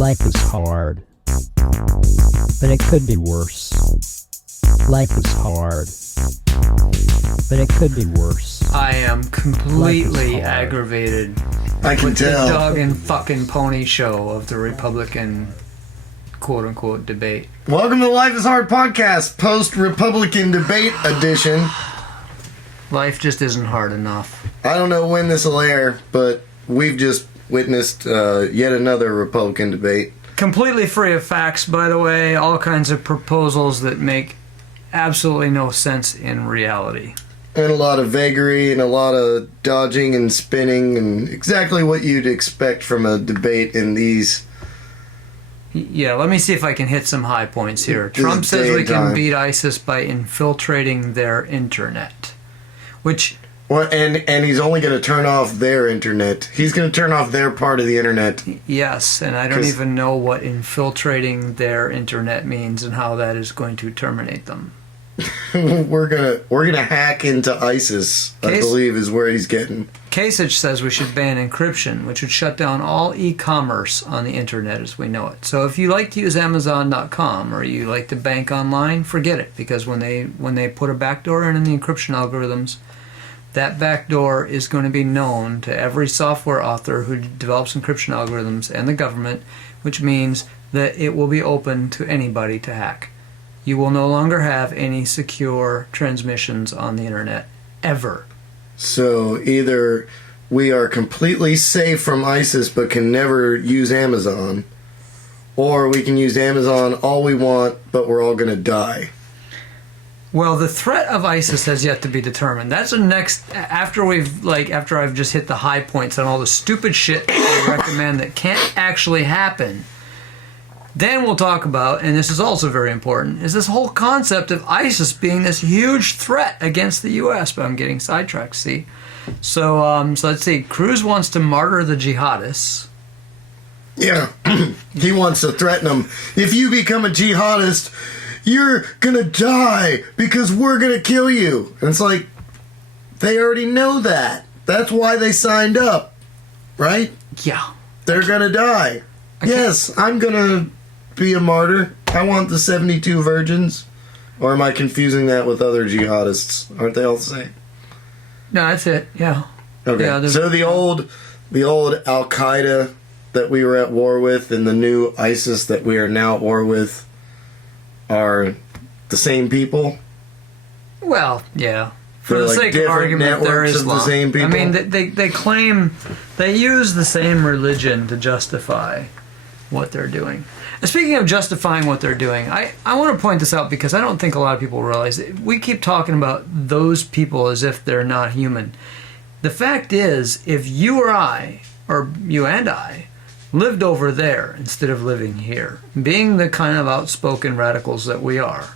Life is hard, but it could be worse. Life is hard, but it could be worse. I am completely aggravated I can with tell. the dog and fucking pony show of the Republican quote-unquote debate. Welcome to Life is Hard podcast, post-Republican debate edition. Life just isn't hard enough. I don't know when this will air, but we've just witnessed yet another Republican debate. Completely free of facts, by the way. All kinds of proposals that make absolutely no sense in reality. And a lot of vagary and a lot of dodging and spinning and exactly what you'd expect from a debate in these. Yeah, let me see if I can hit some high points here. This Trump says day we and can time. beat ISIS by infiltrating their internet. Which, Well, and he's only going to turn off their internet. He's going to turn off their part of the internet. yes, and I don't 'Cause- even know what infiltrating their internet means and how that is going to terminate them. we're gonna hack into ISIS, I Case- believe, is where he's getting. Kasich says we should ban encryption, which would shut down all e-commerce on the internet as we know it. So if you like to use Amazon.com or you like to bank online, forget it, because when they put a backdoor in the encryption algorithms, that backdoor is going to be known to every software author who develops encryption algorithms and the government, which means that it will be open to anybody to hack. You will no longer have any secure transmissions on the internet, ever. So either we are completely safe from ISIS but can never use Amazon, or we can use Amazon all we want but we're all going to die. Well, the threat of ISIS has yet to be determined. That's the next, after I've just hit the high points on all the stupid shit that I recommend that can't actually happen. Then we'll talk about, and this is also very important, is this whole concept of ISIS being this huge threat against the U.S. But I'm getting sidetracked, see? So let's see. Cruz wants to martyr the jihadists. Yeah, he wants to threaten them. If you become a jihadist, you're going to die because we're going to kill you. And it's like, they already know that. That's why they signed up, right? Yeah. They're going to die. Yes, I'm going to be a martyr. I want the 72 virgins. Or am I confusing that with other jihadists? Aren't they all the same? No, that's it. Yeah. Okay. Yeah, So the old Al-Qaeda that we were at war with and the new ISIS that we are now at war with are the same people? Well, yeah. For They're the like sake of different argument, they're networks of the Islam. same people? I mean, they claim they use the same religion to justify what they're doing. And speaking of justifying what they're doing, I want to point this out because I don't think a lot of people realize it. We keep talking about those people as if they're not human. The fact is, if you or I, or you and I, lived over there instead of living here, being the kind of outspoken radicals that we are,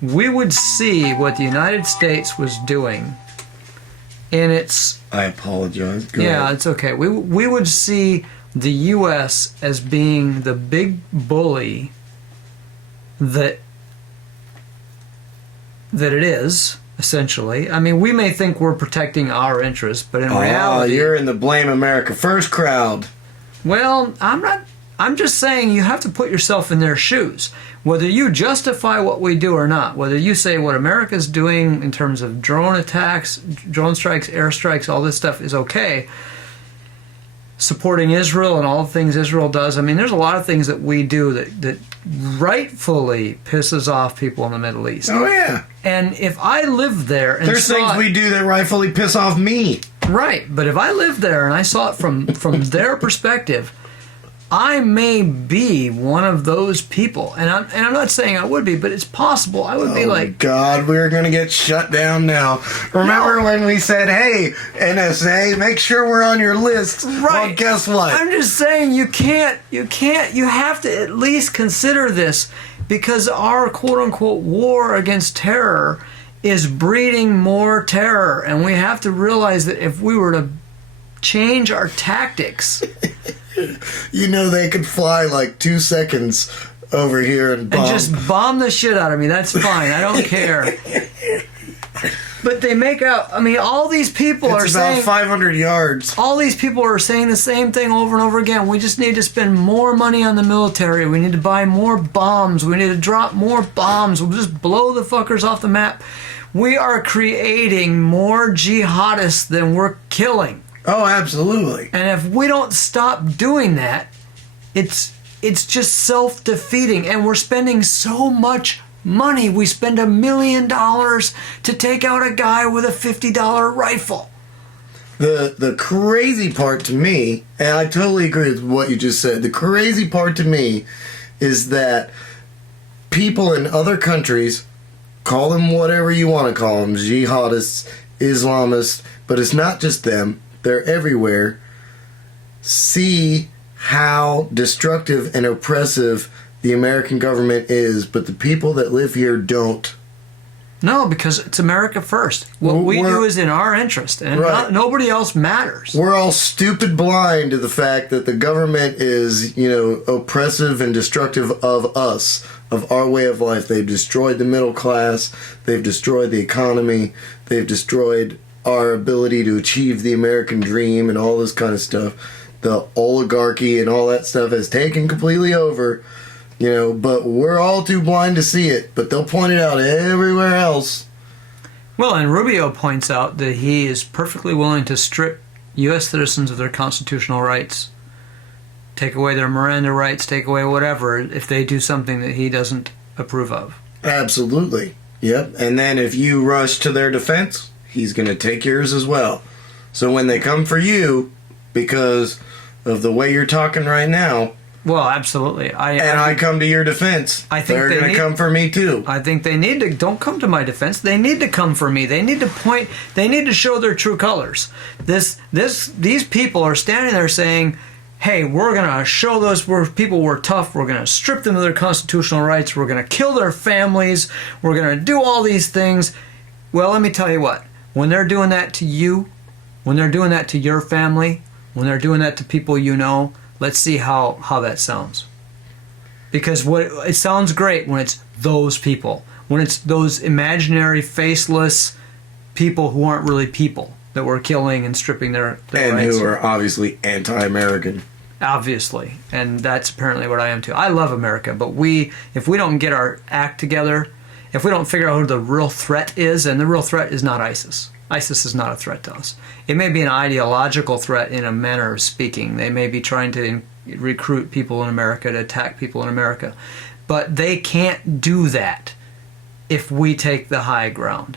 we would see what the United States was doing in its... I apologize. Go Yeah, ahead. it's okay. We would see the U.S. as being the big bully that it is, essentially. I mean, we may think we're protecting our interests, but in reality... you're in the Blame America First crowd. Well, I'm not. I'm just saying you have to put yourself in their shoes. Whether you justify what we do or not, whether you say what America's doing in terms of drone attacks, drone strikes, airstrikes, all this stuff is okay. Supporting Israel and all the things Israel does. I mean, there's a lot of things that we do that rightfully pisses off people in the Middle East. Oh, yeah. And if I lived there and There's saw things it- we do that rightfully piss off me. Right, but if I lived there and I saw it from their perspective, I may be one of those people. And I'm not saying I would be, but it's possible. I would be like... God, we're going to get shut down now. Remember when we said, hey, NSA, make sure we're on your list? Right. Well, guess what? I'm just saying you have to at least consider this because our quote-unquote war against terror is breeding more terror. And we have to realize that if we were to change our tactics... You know they could fly like 2 seconds over here and bomb. And just bomb the shit out of me. That's fine. I don't care. But they make out. I mean, all these people are It's about saying 500 yards. all these people are saying the same thing over and over again. We just need to spend more money on the military. We need to buy more bombs. We need to drop more bombs. We'll just blow the fuckers off the map. We are creating more jihadists than we're killing. Oh, absolutely. And if we don't stop doing that, it's just self-defeating. And we're spending so much money. We spend $1 million to take out a guy with a $50 rifle. The crazy part to me, and I totally agree with what you just said, the crazy part to me is that people in other countries, call them whatever you want to call them, jihadists, Islamists, but it's not just them, they're everywhere, see how destructive and oppressive the American government is, but the people that live here don't. No, because it's America first. What we do is in our interest, and Right. nobody else matters. We're all stupid blind to the fact that the government is, oppressive and destructive of us, of our way of life. They've destroyed the middle class. They've destroyed the economy. They've destroyed our ability to achieve the American dream and all this kind of stuff. The oligarchy and all that stuff has taken completely over. But we're all too blind to see it. But they'll point it out everywhere else. Well, and Rubio points out that he is perfectly willing to strip U.S. citizens of their constitutional rights, take away their Miranda rights, take away whatever, if they do something that he doesn't approve of. Absolutely. Yep. And then if you rush to their defense, he's going to take yours as well. So when they come for you, because of the way you're talking right now, Well, absolutely. I come to your defense, I think they're they going to need- come for me too. I think they need to, don't come to my defense. They need to come for me. They need to show their true colors. These people are standing there saying, hey, we're going to show those people we're tough. We're going to strip them of their constitutional rights. We're going to kill their families. We're going to do all these things. Well, let me tell you what. When they're doing that to you, when they're doing that to your family, when they're doing that to people you know, let's see how that sounds. Because it sounds great when it's those people. When it's those imaginary, faceless people who aren't really people that we're killing and stripping their And rights. who are obviously anti-American. Obviously. And that's apparently what I am too. I love America, but if we don't get our act together, if we don't figure out who the real threat is, and the real threat is not ISIS. ISIS is not a threat to us. It may be an ideological threat in a manner of speaking. They may be trying to recruit people in America, to attack people in America. But they can't do that if we take the high ground.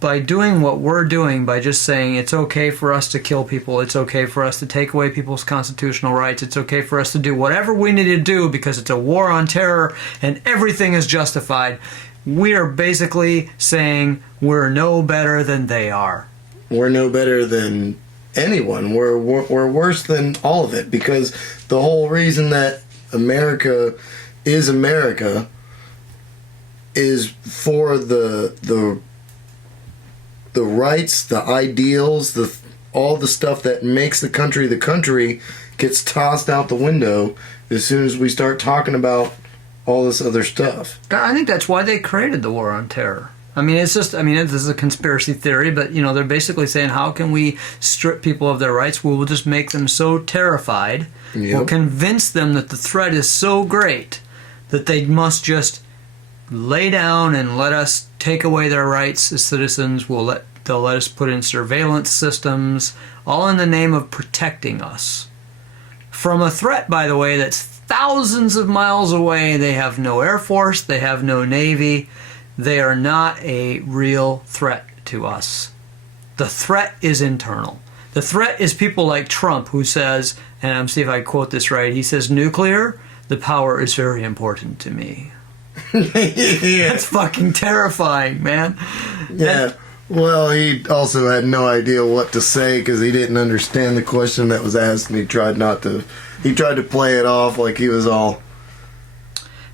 By doing what we're doing, by just saying it's okay for us to kill people, it's okay for us to take away people's constitutional rights, it's okay for us to do whatever we need to do because it's a war on terror and everything is justified, we are basically saying we're no better than they are. We're no better than anyone. We're worse than all of it, because the whole reason that America is for the rights, the ideals, all the stuff that makes the country gets tossed out the window as soon as we start talking about all this other stuff. I think that's why they created the war on terror. I mean, this is a conspiracy theory, but, they're basically saying, how can we strip people of their rights? We'll just make them so terrified. Yep. We'll convince them that the threat is so great that they must just lay down and let us take away their rights as citizens. They'll let us put in surveillance systems, all in the name of protecting us from a threat, by the way, that's thousands of miles away. They have no air force. They have no navy. They are not a real threat to us. The threat is internal. The threat is people like Trump, who says, and I'm see if I quote this right, he says, nuclear, the power is very important to me. Yeah. That's fucking terrifying, man. Yeah. Well, he also had no idea what to say because he didn't understand the question that was asked, and he tried to play it off like he was all...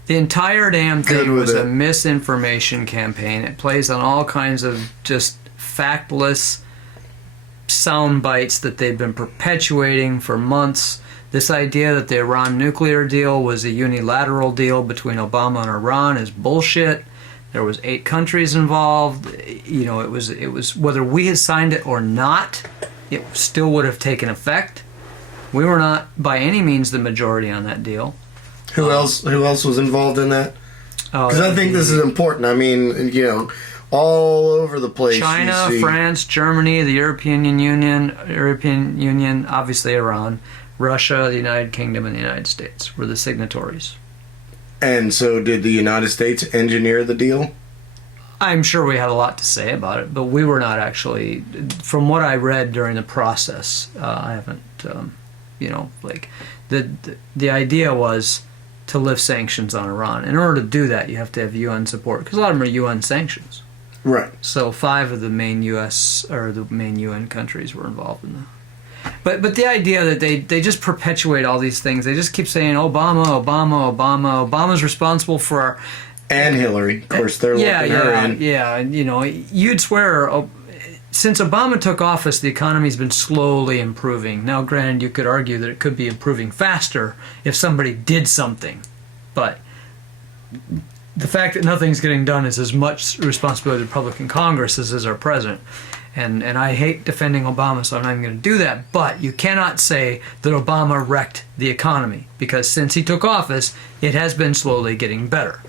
The entire damn Good thing with was a it. misinformation campaign. It plays on all kinds of just factless sound bites that they've been perpetuating for months. This idea that the Iran nuclear deal was a unilateral deal between Obama and Iran is bullshit. There was 8 countries involved. You know, it was whether we had signed it or not, it still would have taken effect. We were not by any means the majority on that deal. Who else was involved in that? Because I think this is important. I mean, you know, all over the place. China, France, Germany, the European Union, obviously Iran, Russia, the United Kingdom, and the United States were the signatories. And so did the United States engineer the deal? I'm sure we had a lot to say about it, but we were not actually, from what I read during the process, I haven't, you know, like, the idea was to lift sanctions on Iran. In order to do that, you have to have UN support, because a lot of them are UN sanctions. Right. So 5 of the main U.S. or the main UN countries were involved in that. But the idea that they just perpetuate all these things, they just keep saying Obama's responsible for our... And Hillary, of course, they're looking her in. Yeah, and you know, you'd swear since Obama took office, the economy's been slowly improving. Now, granted, you could argue that it could be improving faster if somebody did something, but the fact that nothing's getting done is as much responsibility of the Republican Congress as is our president. And I hate defending Obama, so I'm not even going to do that. But you cannot say that Obama wrecked the economy, because since he took office, it has been slowly getting better.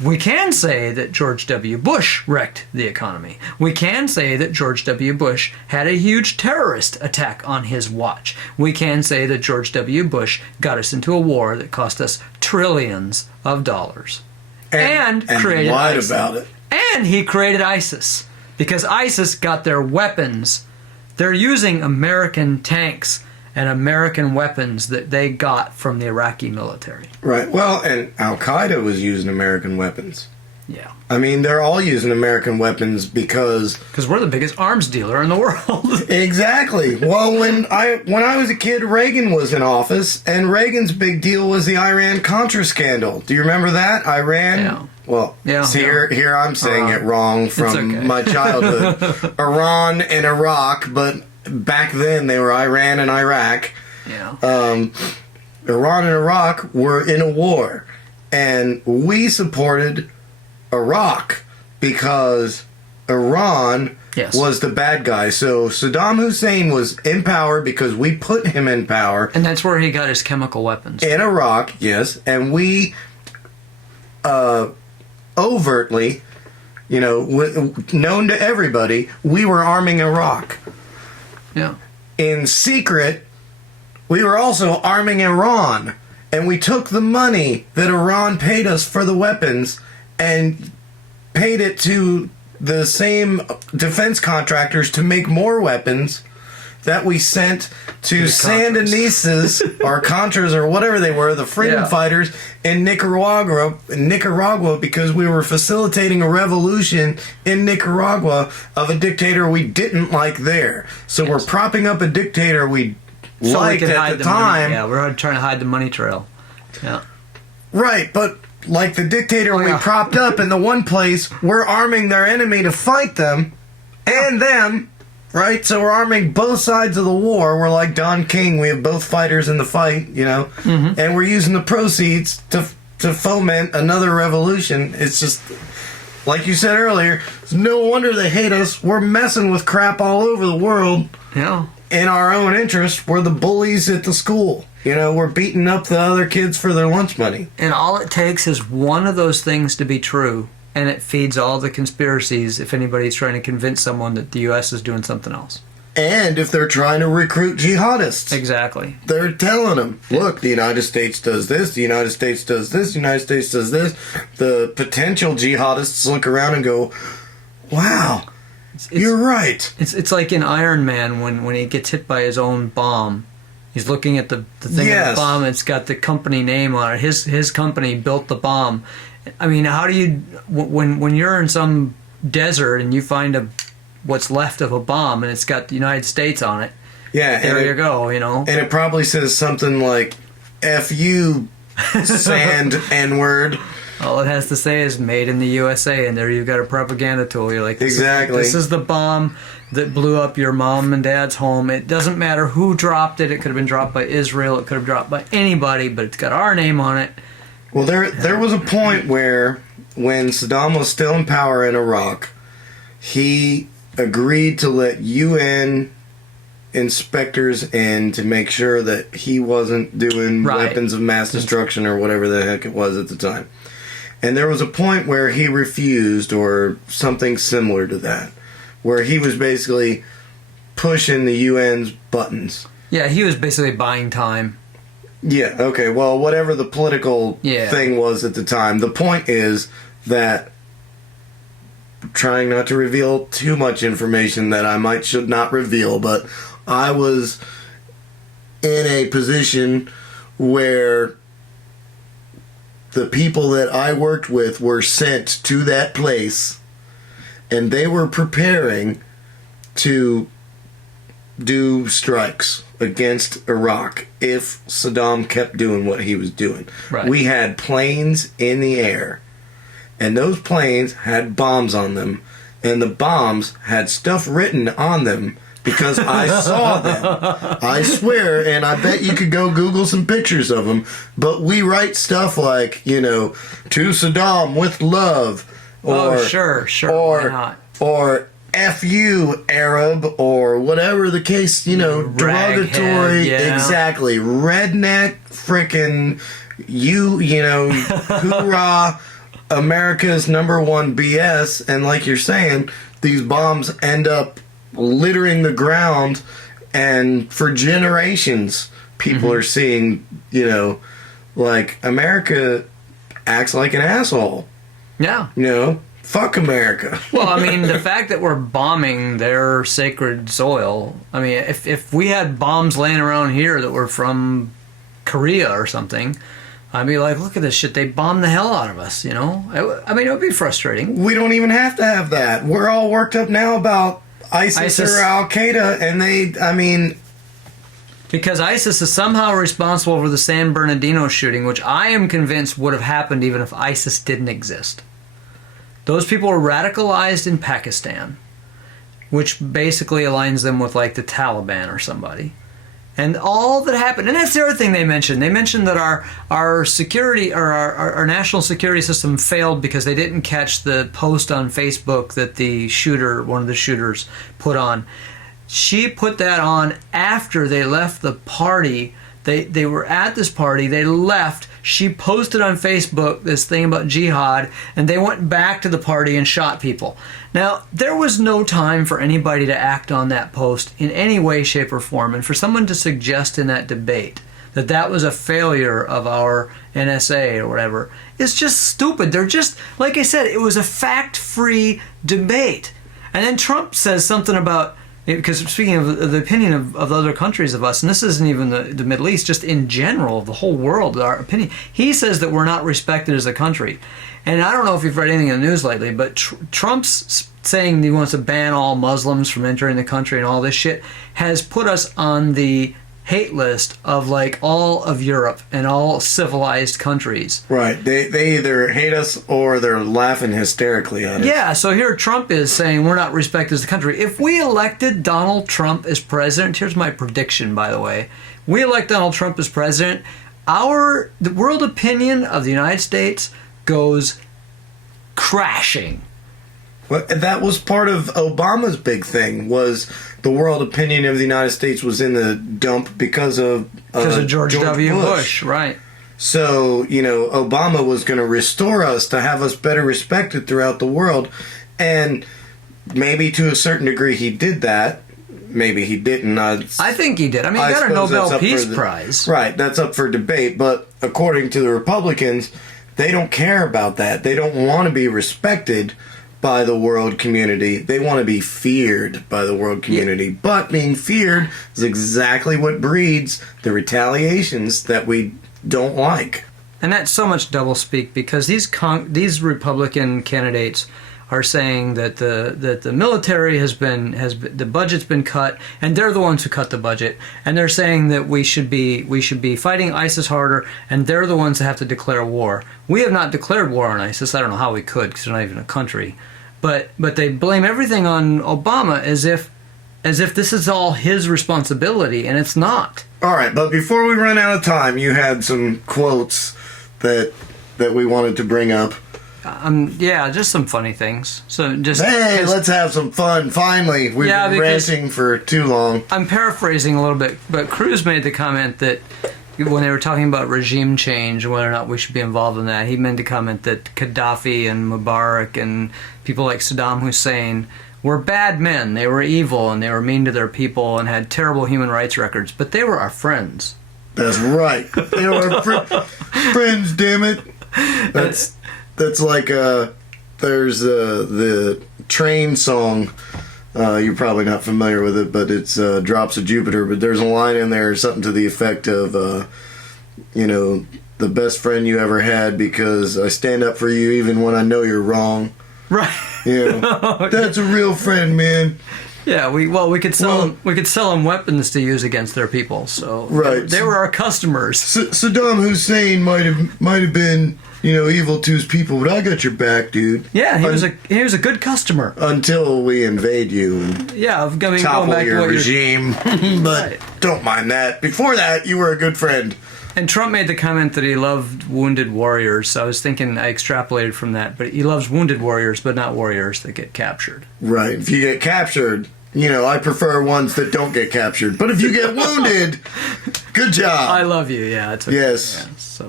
We can say that George W. Bush wrecked the economy. We can say that George W. Bush had a huge terrorist attack on his watch. We can say that George W. Bush got us into a war that cost us trillions of dollars. And created lied ISIS. about it. And he created ISIS. Because ISIS got their weapons. They're using American tanks and American weapons that they got from the Iraqi military. Right. Well, and Al-Qaeda was using American weapons. Yeah. I mean, they're all using American weapons because we're the biggest arms dealer in the world. Exactly. Well, when I was a kid, Reagan was in office, and Reagan's big deal was the Iran-Contra scandal. Do you remember that? Iran? Yeah. Well, yeah, see, here I'm saying it wrong from my childhood. Iran and Iraq, but back then they were Iran and Iraq. Yeah. Iran and Iraq were in a war, and we supported Iraq because Iran was the bad guy. So Saddam Hussein was in power because we put him in power. And that's where he got his chemical weapons. In Iraq, yes. And we overtly, you know, known to everybody, we were arming Iraq. Yeah. In secret, we were also arming Iran. And we took the money that Iran paid us for the weapons and paid it to the same defense contractors to make more weapons that we sent to Sandinistas or Contras or whatever they were, the freedom fighters in Nicaragua, because we were facilitating a revolution in Nicaragua of a dictator we didn't like there. So we're propping up a dictator we liked at the time. Yeah, we're trying to hide the money trail. Yeah. Right, but like the dictator we propped up in the one place, we're arming their enemy to fight them and them, right? So we're arming both sides of the war. We're like Don King. We have both fighters in the fight, you know, and we're using the proceeds to foment another revolution. It's just, like you said earlier, it's no wonder they hate us. We're messing with crap all over the world. Yeah. In our own interest, we're the bullies at the school. You know, we're beating up the other kids for their lunch money. And all it takes is one of those things to be true, and it feeds all the conspiracies if anybody's trying to convince someone that the U.S. is doing something else. And if they're trying to recruit jihadists. Exactly. They're telling them, look, the United States does this, the United States does this, the United States does this. The potential jihadists look around and go, wow, you're right. It's like in Iron Man when he gets hit by his own bomb. He's looking at the thing of the bomb. It's got the company name on it. His company built the bomb. I mean, how do you when you're in some desert and you find what's left of a bomb and it's got the United States on it? Yeah, there you go. You know, and it probably says something like "F you, sand N-word." All it has to say is "Made in the USA," and there you've got a propaganda tool. You're like, exactly. This is the bomb that blew up your mom and dad's home. It doesn't matter who dropped it. It could have been dropped by Israel. It could have dropped by anybody, but it's got our name on it. Well, there was a point where when Saddam was still in power in Iraq, he agreed to let UN inspectors in to make sure that he wasn't doing weapons of mass destruction or whatever the heck it was at the time. And there was a point where he refused, or something similar to that, where he was basically pushing the UN's buttons. Yeah, he was basically buying time. Yeah, okay, well, whatever the political thing was at the time, the point is that, trying not to reveal too much information that I should not reveal, but I was in a position where the people that I worked with were sent to that place, and they were preparing to do strikes against Iraq if Saddam kept doing what he was doing. Right. We had planes in the air, and those planes had bombs on them, and the bombs had stuff written on them because I saw them. I swear, and I bet you could go Google some pictures of them, but we write stuff like, to Saddam with love, or sure, or, why not? Or F you, Arab, or whatever the case, derogatory, exactly, redneck, frickin' hoorah, America's #1 BS, and like you're saying, these bombs end up littering the ground, and for generations, people are seeing, like, America acts like an asshole. Yeah. Fuck America. Well, I mean, the fact that we're bombing their sacred soil, I mean, if we had bombs laying around here that were from Korea or something, I'd be like, look at this shit, they bombed the hell out of us, I mean, it would be frustrating. We don't even have to have that. We're all worked up now about ISIS or Al-Qaeda, and because ISIS is somehow responsible for the San Bernardino shooting, which I am convinced would have happened even if ISIS didn't exist. Those people were radicalized in Pakistan, which basically aligns them with like the Taliban or somebody. And all that happened, and that's the other thing they mentioned. They mentioned that our security, or our national security system failed because they didn't catch the post on Facebook that one of the shooters put on. She put that on after they left the party. They were at this party, they left, she posted on Facebook this thing about jihad, and they went back to the party and shot people. Now, there was no time for anybody to act on that post in any way, shape, or form, and for someone to suggest in that debate that was a failure of our NSA or whatever, is just stupid. They're just, like I said, it was a fact-free debate. And then Trump says something about, because speaking of the opinion of other countries of us, and this isn't even the Middle East, just in general, the whole world, our opinion, he says that we're not respected as a country. And I don't know if you've read anything in the news lately, but Trump's saying he wants to ban all Muslims from entering the country and all this shit has put us on the hate list of like all of Europe and all civilized countries. Right. They either hate us or they're laughing hysterically at us. Yeah, so here Trump is saying we're not respected as a country. If we elected Donald Trump as president, here's my prediction, by the way. We elect Donald Trump as president, the world opinion of the United States goes crashing. Well, that was part of Obama's big thing, was the world opinion of the United States was in the dump because of George W. Bush. Right. So, Obama was going to restore us to have us better respected throughout the world. And maybe to a certain degree he did that. Maybe he didn't. I think he did. I mean, he got a Nobel Peace Prize. Right, that's up for debate. But according to the Republicans, they don't care about that. They don't want to be respected by the world community. They want to be feared by the world community. Yeah. But being feared is exactly what breeds the retaliations that we don't like. And that's so much doublespeak, because these Republican candidates are saying that the military the budget's been cut, and they're the ones who cut the budget, and they're saying that we should be fighting ISIS harder, and they're the ones that have to declare war. We have not declared war on ISIS. I don't know how we could, because they're not even a country, but they blame everything on Obama as if this is all his responsibility, and it's not. All right, but before we run out of time, you had some quotes that we wanted to bring up. yeah, just some funny things. So just Hey, let's have some fun. Finally, we've Yeah, been because- ranting for too long. I'm paraphrasing a little bit, but Cruz made the comment that when they were talking about regime change and whether or not we should be involved in that, he meant to comment that Gaddafi and Mubarak and people like Saddam Hussein were bad men. They were evil and they were mean to their people and had terrible human rights records, but they were our friends. That's right. They were friends, damn it. That's like there's the Train song. You're probably not familiar with it, but it's Drops of Jupiter. But there's a line in there, something to the effect of, the best friend you ever had because I stand up for you even when I know you're wrong. Right. That's a real friend, man. Yeah, we could sell them weapons to use against their people. So Right. they were our customers. Saddam Hussein might have been, evil to his people, but I got your back, dude. Yeah, he was a good customer. Until we invade you and Yeah, I mean, going topple back to your what you're regime. But Right. don't mind that. Before that, you were a good friend. And Trump made the comment that he loved wounded warriors. So I was thinking, I extrapolated from that. But he loves wounded warriors, but not warriors that get captured. Right. If you get captured, I prefer ones that don't get captured. But if you get wounded, good job. I love you. Yeah. It's okay. Yes. Yeah,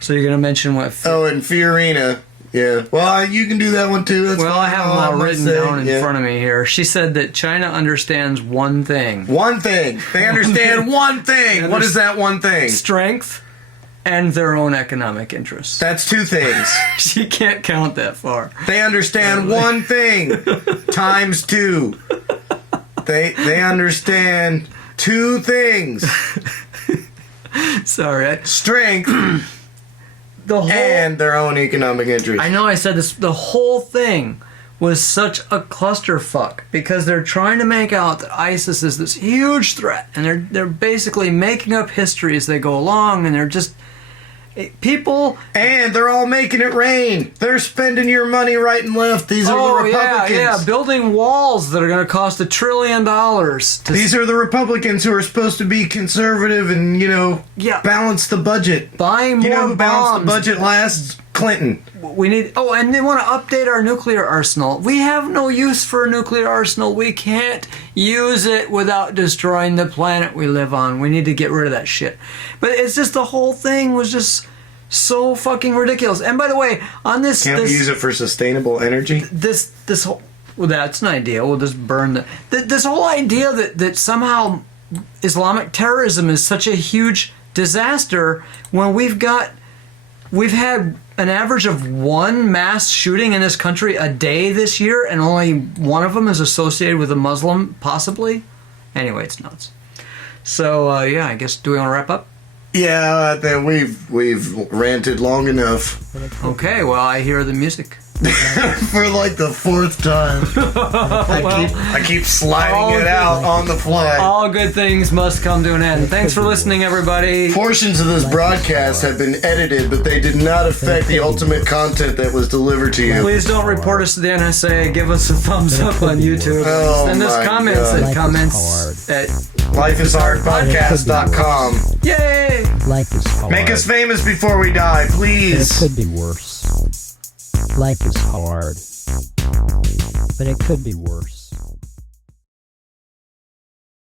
so you're gonna mention what? Oh, and Fiorina. Yeah. Well, you can do that one too. That's Well, I fine. have them all written say. down in Yeah. front of me here. She said that China understands one thing: One thing. They understand one thing. What is that one thing? strength and their own economic interests. That's two things. She can't count that far. They understand one thing times two. They understand two things: Sorry. strength The whole and their own economic interest. I know I said this. The whole thing was such a clusterfuck because they're trying to make out that ISIS is this huge threat, and they're basically making up history as they go along, and they're just people. And they're all making it rain. They're spending your money right and left. These are the Republicans. yeah, building walls that are going to cost $1 trillion. These are the Republicans who are supposed to be conservative and, Yeah. balance the budget. buying more You know who balanced the bombs. budget last? Clinton. We need. Oh, and they want to update our nuclear arsenal. We have no use for a nuclear arsenal. We can't use it without destroying the planet we live on. We need to get rid of that shit. But it's just the whole thing was just so fucking ridiculous. And by the way, on this, Can't we use it for sustainable energy? this whole. Well, that's an idea. We'll just burn this whole idea that somehow Islamic terrorism is such a huge disaster when we've had an average of one mass shooting in this country a day this year, and only one of them is associated with a Muslim, possibly. Anyway, it's nuts. So yeah, I guess, do we want to wrap up? Yeah, then we've ranted long enough. Okay, well, I hear the music. For like the fourth time. I keep sliding it out on the fly. All good things must come to an end. Thanks for listening, everybody. Portions of this broadcast have been edited, but they did not affect the ultimate content that was delivered to you. Please don't report us to the NSA. Give us a thumbs up on YouTube. Oh Send us my comments God. at comments at LifeIsHardPodcast.com. yay. Life is hard. Make us famous before we die, And it please. could be worse. Life is hard. But it could be worse.